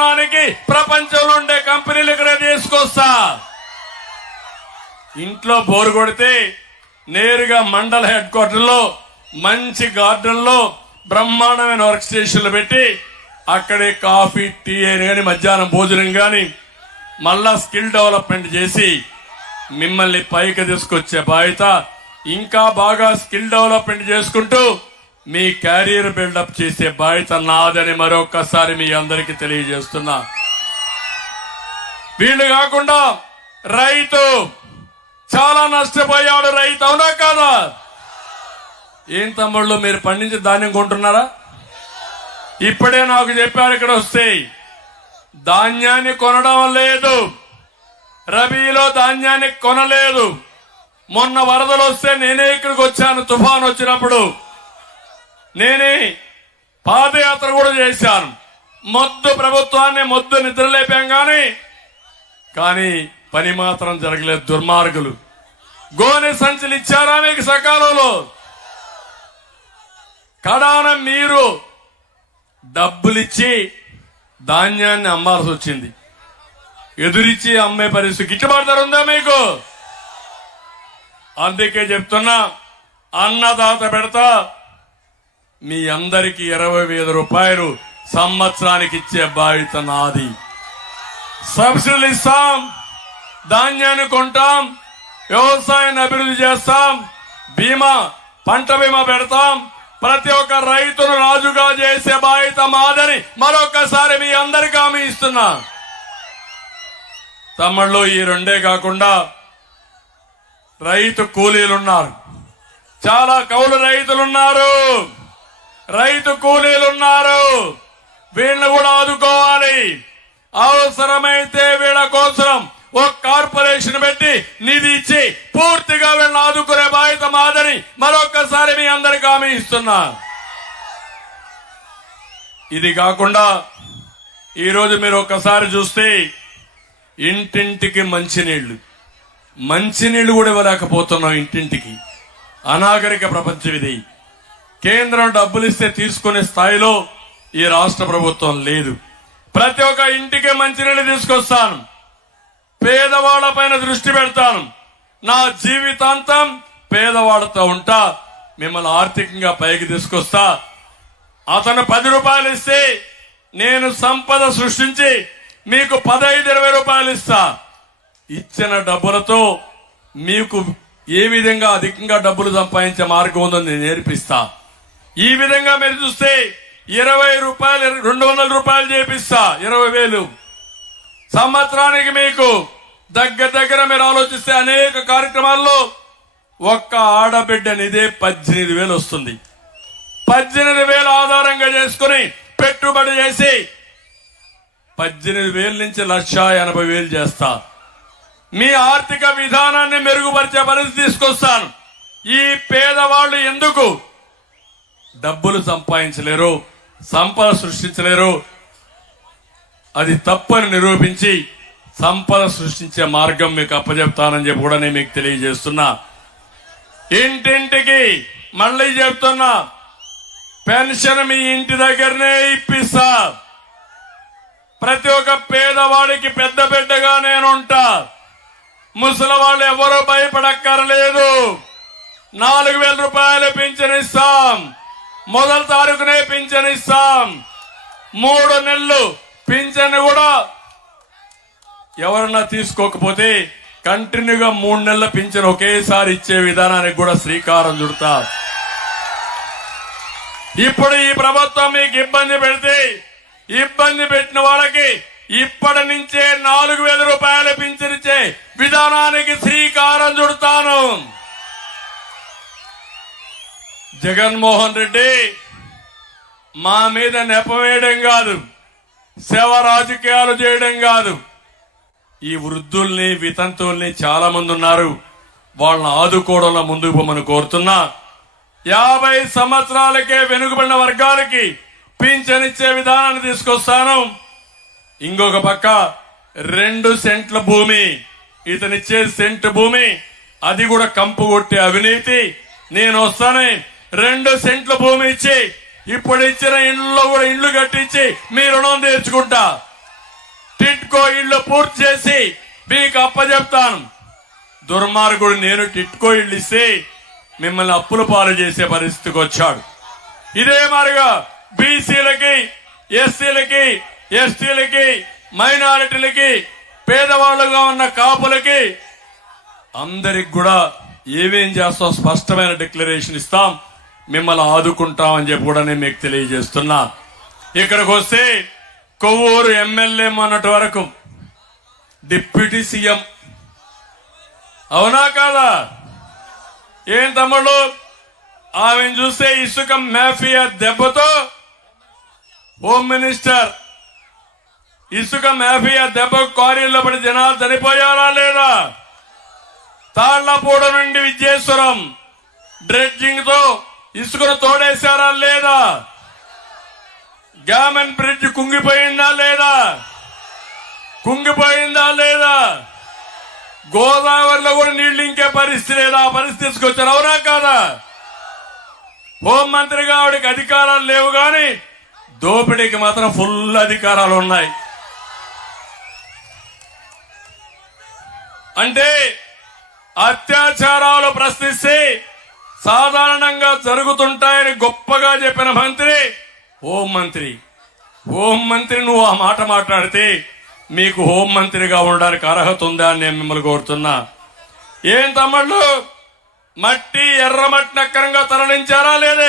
విధానానికి ప్రపంచంలో ఉండే కంపెనీలు ఇక్కడ తీసుకొస్తా. ఇంట్లో బోరు కొడితే నేరుగా మండల హెడ్ క్వార్టర్ లో మంచి గార్డెన్ లో బ్రహ్మాండమైన వర్క్ స్టేషన్లు పెట్టి అక్కడే కాఫీ టీ అని మధ్యాహ్నం భోజనం గాని మళ్ళా స్కిల్ డెవలప్మెంట్ చేసి మిమ్మల్ని పైకి తీసుకొచ్చే బాధ్యత, ఇంకా బాగా స్కిల్ డెవలప్మెంట్ చేసుకుంటూ మీ క్యారియర్ బిల్డప్ చేసే బాధ్యత నాదని మరొకసారి మీ అందరికీ తెలియజేస్తున్నా. వీళ్ళు కాకుండా రైతు చాలా నష్టపోయాడు. రైతు అవునా కాదా? ఏం తమ్ముళ్ళు మీరు పండించి ధాన్యం కొంటున్నారా? ఇప్పుడే నాకు చెప్పారు ఇక్కడ వస్తే ధాన్యాన్ని కొనడం లేదు, రబీలో ధాన్యాన్ని కొనలేదు. మొన్న వరదలు వస్తే నేనే ఇక్కడికి వచ్చాను. తుఫాన్ వచ్చినప్పుడు నేనే పాదయాత్ర కూడా చేశాను. మొద్దు ప్రభుత్వాన్ని మొద్దు నిద్రలేపాం కానీ పని మాత్రం జరగలేదు. దుర్మార్గులు గోనె సంచులు ఇచ్చారా మీకు సకాలంలో? కడాన మీరు డబ్బులిచ్చి ధాన్యాన్ని అమ్మాల్సి వచ్చింది. ఎదురిచ్చి అమ్మే పరిస్థితి గిట్టుబాటు ధర ఉందా మీకు? అందుకే చెప్తున్నా, అన్నదాత పెడతా మీ అందరికీ 20,000 రూపాయలు సంవత్సరానికి ఇచ్చే బాధ్యత నాది. సబ్సిడీలు ఇస్తాం, ధాన్యాన్ని కొంటాం, వ్యవసాయాన్ని అభివృద్ధి చేస్తాం, బీమా పంట బీమా పెడతాం. ప్రతి ఒక్క రైతును రాజుగా చేసే బాధ్యత మాదని మరొకసారి మీ అందరికీ హామీ ఇస్తున్నా. తమ్ముళ్ళు, ఈ రెండే కాకుండా రైతు కూలీలున్నారు, చాలా కౌలు రైతులున్నారు, రైతు కూలీలున్నారు. వీళ్ళని కూడా ఆదుకోవాలి. అవసరమైతే వీళ్ళ కోసం ఒక కార్పొరేషన్ పెట్టి నిధి ఇచ్చి పూర్తిగా వీళ్ళని ఆదుకునే బాధ్యత మాదని మరొకసారి మీ అందరికీ హామీ ఇస్తున్నా. ఇది కాకుండా ఈరోజు మీరు ఒక్కసారి చూస్తే ఇంటింటికి మంచినీళ్లు కూడా ఇవ్వలేకపోతున్నాం. ఇంటింటికి అనాగరిక ప్రపంచం ఇది. కేంద్రం డబ్బులు ఇస్తే తీసుకునే స్థాయిలో ఈ రాష్ట్ర ప్రభుత్వం లేదు. ప్రతి ఒక్క ఇంటికి మంచినీళ్లు తీసుకొస్తాను, పేదవాళ్ల పైన దృష్టి పెడతాను. నా జీవితాంతం పేదవాళ్లతో ఉంటా, మిమ్మల్ని ఆర్థికంగా పైకి తీసుకొస్తా. అతను 10 రూపాయలు ఇస్తే నేను సంపద సృష్టించి మీకు 15-20 రూపాయలు ఇస్తా. ఇచ్చిన డబ్బులతో మీకు ఏ విధంగా అధికంగా డబ్బులు సంపాదించే మార్గం ఉందో నేను నేర్పిస్తా. ఈ విధంగా మీరు చూస్తే 20 రూపాయలు 200 రూపాయలు చేపిస్తా. 20,000 సంవత్సరానికి మీకు దగ్గర మీరు ఆలోచిస్తే అనేక కార్యక్రమాల్లో ఒక్క ఆడబిడ్డ నిదే 18,000 వస్తుంది. 18,000 ఆధారంగా చేసుకుని పెట్టుబడి చేసి 18,000 నుంచి 1,80,000 చేస్తా. మీ ఆర్థిక విధానాన్ని మెరుగుపరిచే పరిస్థితి తీసుకొస్తాను. ఈ పేదవాళ్లు ఎందుకు డబ్బులు సంపాదించలేరు, సంపద సృష్టించలేరు, అది తప్పని నిరూపించి సంపద సృష్టించే మార్గం మీకు అప్పచెప్తానని చెప్పి కూడా నేను మీకు తెలియజేస్తున్నా. ఇంటింటికి మళ్ళీ చెప్తున్నా, పెన్షన్ మీ ఇంటి దగ్గరనే ఇప్పిస్తా. ప్రతి ఒక్క పేదవాడికి పెద్ద బిడ్డగా నేనుంటా. ముసలి వాళ్ళు ఎవరూ భయపడక్కర్లేదు. 4,000 రూపాయలు పింఛన్ ఇస్తాం. మొదటి తారీఖునే పింఛన్ ఇస్తాం. 3 నెలలు పింఛన్ కూడా ఎవరన్నా తీసుకోకపోతే కంటిన్యూగా 3 నెలల పింఛన్ ఒకేసారి ఇచ్చే విధానానికి కూడా శ్రీకారం చుడతా. ఇప్పుడు ఈ ప్రభుత్వం మీకు ఇబ్బంది పెడితే, ఇబ్బంది పెట్టిన వాళ్ళకి ఇప్పటి నుంచే 4,000 రూపాయలు పింఛన్ ఇచ్చే విధానానికి శ్రీకారం చుడతాను. జగన్మోహన్ రెడ్డి మా మీద నెపవేయడం కాదు, సేవ రాజకీయాలు చేయడం కాదు. ఈ వృద్ధుల్ని వితంతుల్ని చాలా మంది ఉన్నారు, వాళ్ళని ఆదుకోవడంలో ముందుకు పోమని కోరుతున్నా. 50 సంవత్సరాలకే వెనుకబడిన వర్గాలకి పింఛన్ ఇచ్చే విధానాన్ని తీసుకొస్తాను. ఇంకొక పక్క 2 సెంట్ల భూమి, ఇతనిచ్చే సెంట్ భూమి అది కూడా కంపు కొట్టే అవినీతి. నేను వస్తానే 2 సెంట్ల భూమి ఇచ్చి ఇప్పుడు ఇచ్చిన ఇండ్లలో కూడా ఇండ్లు కట్టించి మీ రుణం తీర్చుకుంటా. టిట్కో ఇళ్లు పూర్తి చేసి మీకు అప్పచెప్తాను. దుర్మార్గుడు నేను టిట్కో ఇళ్లు ఇస్తే మిమ్మల్ని అప్పుల పాలు చేసే పరిస్థితికి వచ్చాడు. ఇదే మాదిరిగా బీసీలకి, ఎస్సీలకి, ఎస్టీలకి, మైనారిటీలకి, పేదవాళ్లుగా ఉన్న కాపులకి అందరికి కూడా ఏమేం చేస్తాం స్పష్టమైన డిక్లరేషన్ ఇస్తాం, మిమ్మల్ని ఆదుకుంటామని చెప్పి కూడా నేను మీకు తెలియజేస్తున్నా. ఇక్కడికి వస్తే కొవ్వూరు ఎమ్మెల్యే మొన్నటి వరకు డిప్యూటీ సీఎం, అవునా కాదా? ఏం తమ్ముళ్ళు, ఆమెను చూస్తే ఇసుక మాఫియా దెబ్బతో హోమ్ మినిస్టర్, ఇసుక మాఫియా దెబ్బ క్వారీల్లో పడి జనాలు చనిపోయారా లేదా? తాళ్లపూడ నుండి విజయేశ్వరం డ్రెడ్జింగ్ తో ఇసుకను తోడేశారా లేదా? గ్యామన్ బ్రిడ్జ్ కుంగిపోయిందా లేదా? కుంగిపోయిందా లేదా? గోదావరిలో కూడా నీళ్లు ఇంకే పరిస్థితి లేదా? ఆ పరిస్థితి తీసుకొచ్చారు, అవునా కాదా? హోంమంత్రిగా ఆవిడకి అధికారాలు లేవు కానీ దోపిడీకి మాత్రం ఫుల్ అధికారాలు ఉన్నాయి. అంటే అత్యాచారాలు ప్రశ్నిస్తే సాధారణంగా జరుగుతుంటాయని గొప్పగా చెప్పిన మంత్రి హోంమంత్రి. హోంమంత్రి నువ్వు ఆ మాట మాట్లాడితే మీకు హోంమంత్రిగా ఉండడానికి అర్హత ఉందా అని నేను మిమ్మల్ని కోరుతున్నా. ఏం తమ్ముళ్ళు, మట్టి ఎర్రమట్టి నక్కరంగా తరలించారా లేదా?